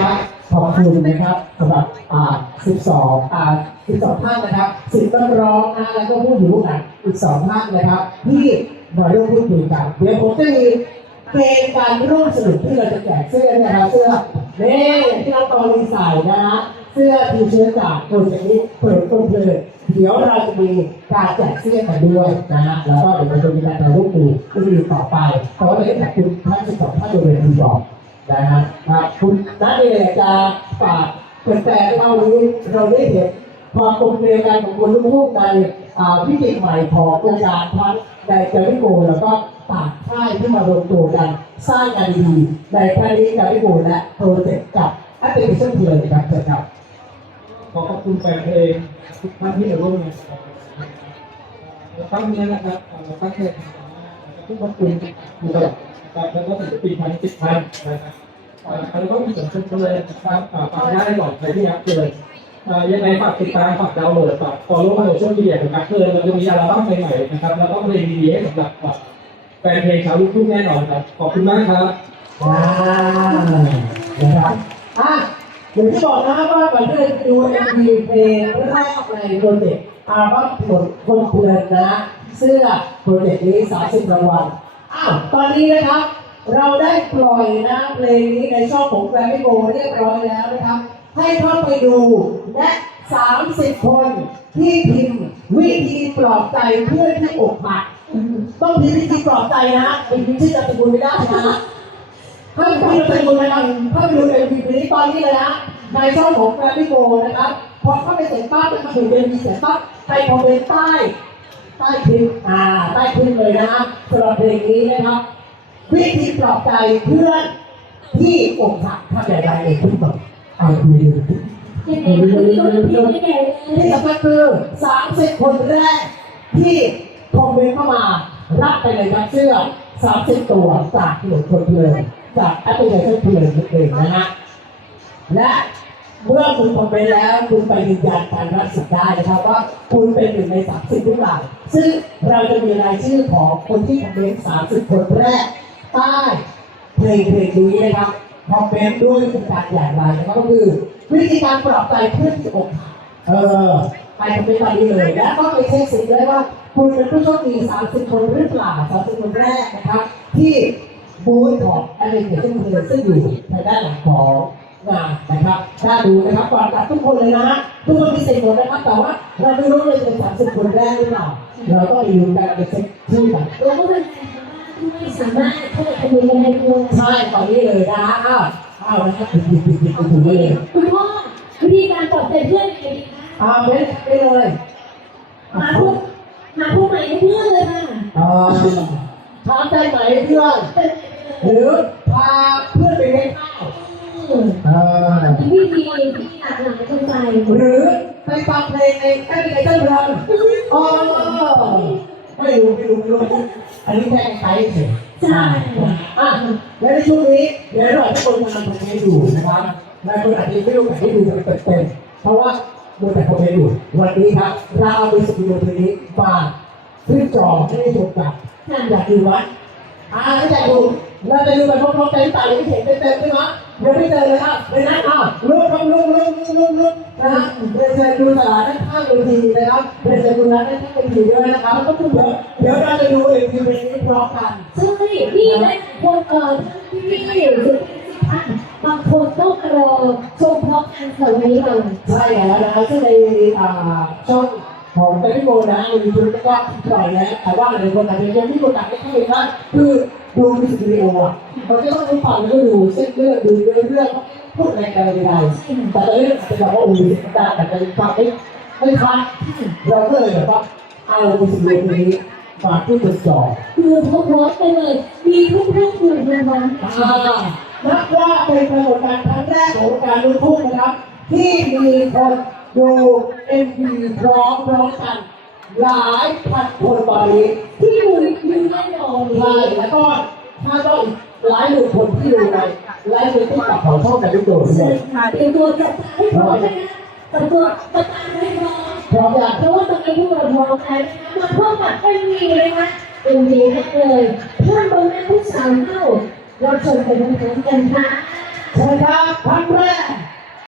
ครับขอบคุณนะครับสำหรับอ่า12อ่า12ท่านนะครับสิบต้นร้องนะแล้วก็ผู้อยู่หลังอีก2ท่านนะครับ ที่มาร่วมพูดคุยกันเดี๋ยวผมจะมีเกมการร่วมสนุกที่เราจะแจกเสื้อนะครับเสื้อนี่ที่เราตอนรีใส่นะฮะเสื้อทีเชิ้ตจากโปรเจกนี้เปิดต้นเลยเดี๋ยวเราจะมีการแจกเสื้อกันด้วยนะฮะแล้วก็เดี๋ยวเราจะมีการถ่ายรูปดูที่ต่อไปแต่ว่าในขอบคุณท่าน12ท่านโดยเรียนบอก นะฮะครับคุณนัทเองจะฝากเป็นแต่เรานี้เราได้เห็นความกลมเกลียวกันของคนลูกๆในอ่าวิกฤตใหม่ของโครงการทั้งในเจริโกแล้วก็ต่างค่ายที่มารวมตัวกัน สร้างงานดีๆในครั้งนี้เจริโกและโปรเจกต์กับแอปพลิเคชันเพลินครับเชิญครับขอขอบคุณแฟนเพลงทุกท่านที่มาร่วมงานกับเราตั้งนี้นะครับเราตั้งใจ ทำงานทุกขอบคุณอยู่ตลอดนะครับแล้วก็ศิลปินทั้งสิบท่านนะครับแล้วก็มีส่วนช่วยเลยนะครับฝากได้ก่อนใครที่อยากเกินยังไงฝากติดตามฝากดาวน์โหลดฝากฟอลโล่โซเชียลมีเดียของกักเกินเราจะมีอัลบั้มใหม่ๆนะครับแล้วก็เพลงดีๆให้สำหรับแฟนเพลงชาวลูกทุ่งแน่นอนครับขอบคุณมากครับอ่านะครับอะอย่างที่บอกนะครับว่าก่อนที่เราจะดูเอ็มวีเพลงแรกในโปรเจกต์อาร์บั้มผลคนเพลินนะ เสื้อโปรเจกต์นี้ 30รางวัลอ้าวตอนนี้นะครับ เราได้ปล่อยนะเพลงนี้ในช่องของแกรมมี่โกเรียบร้อยแล้วนะครับ ให้เข้าไปดูและ 30 คนที่พิมพ์วิธีปลอบใจเพื่อนที่อกหักต้องพิมพ์วิธีปลอบใจนะเป็นวิธีจะตะกุลไม่ได้นะถ้าไปดูในนะครับถ้าไปดูในวีดีโอตอนนี้เลยนะในช่องของแกรมมี่โกนะครับพอเข้าไปเสร็จปั๊บนะครับถึงเป็นมีเสร็จปั๊บไปคอมเมนต์ใต้ ใต้คลิปอ่าใต้คลิปเลยนะฮะสำหรับเพลงนี้นะครับ วิธีปลอบใจเพื่อนที่อกหักทำอย่างไรเองทุกคนเอาดูดูยังไงคะพี่ต้องพี่ยังไงที่สำคัญคือสามสิบคนแรกที่คอมเมนต์เข้ามา รับไปเลยครับเสื้อสามสิบตัวจากถนนคนเพลินจากแอปพลิเคชันเพลินนั่นเองนะฮะและ เมื่อคุณคอมเมนต์แล้วคุณไปยืนยันการรับสิทธิ์ได้นะครับว่าคุณเป็นหนึ่งในสามสิบหรือเปล่าซึ่งเราจะมีรายชื่อของคนที่คอมเมนต์สามสิบคนแรกใต้เพลงเพลงนี้นะครับคอมเมนต์ด้วยวิธีการอย่างไรนะครับก็คือวิธีการปลอบใจเพื่อที่อกหักเออไปคอมเมนต์ตอนนี้เลยและก็ไปเช็คสิทธิ์ด้วยว่า คุณเป็นผู้โชคดี30คนหรือเปล่า30คนแรกนะครับที่บูธของแอปพลิเคชันเพลงซึ่งอยู่ทางด้านหลังของ งานนะครับน่าดูนะครับก่อนกลับทุกคนเลยนะฮะทุกคนมีสิทธิ์หมดนะครับแต่ว่าเราไม่รู้เลยเป็นสามสิบคนแรกหรือเปล่าเราก็ไปดูกันไปเช็คชื่อกันเราก็เป็นที่ไม่สามารถเข้าไปคอมเมนต์กันได้ด้วยใช่ตอนนี้เลยนะฮะอ้าวอ้าวนะครับปิดปิดปิดปิดปิดปิดเลยคุณพ่อวิธีการปลอบใจเพื่อนยังไงดีคะอ้าวไม่ได้เลยหาผู้หาผู้ใหม่ให้เพื่อนเลยค่ะอ่าถามใจไหมเพื่อนหรือพาเพื่อนไปเลี้ยงข้าว อ่าวิธีที่หลากหลายเข้าใจหรือไปฟังเพลงในแอปพลิเคชันเพลงอ๋อไม่รู้ไม่รู้ไม่รู้อันนี้แค่ไกด์เฉยใช่อะและในช่วงนี้เดี๋ยวเราทุกคนกำลังทำงานอยู่นะครับหลายคนอาจจะไม่รู้การที่ดูกันเต็มๆเพราะว่ามัวแต่คอมเมนต์อยู่วันนี้ครับเราเอาไปสกิลตัวนี้มาขึ้นจอให้ได้ชมกันท่านอยากดูไหมอ่าไม่อยากดูเราจะดูแบบพร้อมๆกันต่างๆที่เห็นเต็มๆใช่ไหมเดี๋ ยวไม่เจอเลยครับในนั้นอ้าวลุกครับลุกลุกลุกลุกลุกนะฮะเรียนเชิญดูตลาดด้านข้างเวทีนะครับเรียนเชิญดูร้านด้านข้างเวทีด้วยนะครับแล้วก็เดี๋ยวเดี๋ยวเราจะดูเอ็มวีเพลงนี้พร้อมกัน ใช่นี่หลายคนเอ่อที่นี่สุดท่านบางคนต้องรอชมพร้อมกันสวัสดีค่ะใช่แล้วนะซึ่งในอ่าช่องของเตลิโกนะในยูทูบก็ปล่อยแล้วแต่ว่าในคนอาจจะยังไม่กดดันไม่เข้าไปนะคือ ดูมิวสิกวิดีโออะเขาจะต้องฟังแล้วก็ดูเส้นเรื่องดูเรื่องเรื่องพูดอะไรกันอะไรแต่ตอนนี้อาจจะแบบว่าโอ้ยแต่แต่จะฟังไม่ไม่ทันเราก็เลยแบบว่าเอามิวสิกวิดีโอนี้มาขึ้นบนจสอบคือพร้อมๆกันเลย มีทุกท่านอยู่ในวันนับว่าเป็นปรากฏการณ์ครั้งแรกของวงการลูกทุ่งนะครับ ที่มีคนดูเอ็มวีพร้อมพร้อมกัน หลายพันคนตอนนี้ที่อยู่อยู่แน่นอนเลใช่ยแล้วก็ถ้าต้องหลายหมื่นคนที่ดูในไลฟ์ในที่กับของช่องแต่ลูกโดดด้วยเตรียมตัวจับตาให้พร้อมเลยนะจับตัวจับตาให้พร้อมพร้อมยังเพราะว่าตอนนี้พวกเราพร้อมแล้วมาพบกับเอ็มวีเลยนะเอ็มวีกันเลยเพื่อนบนแม่ผู้สาวเข้าเราชมไปพร้อมๆกันค่ะ เชิญครับท่านแรก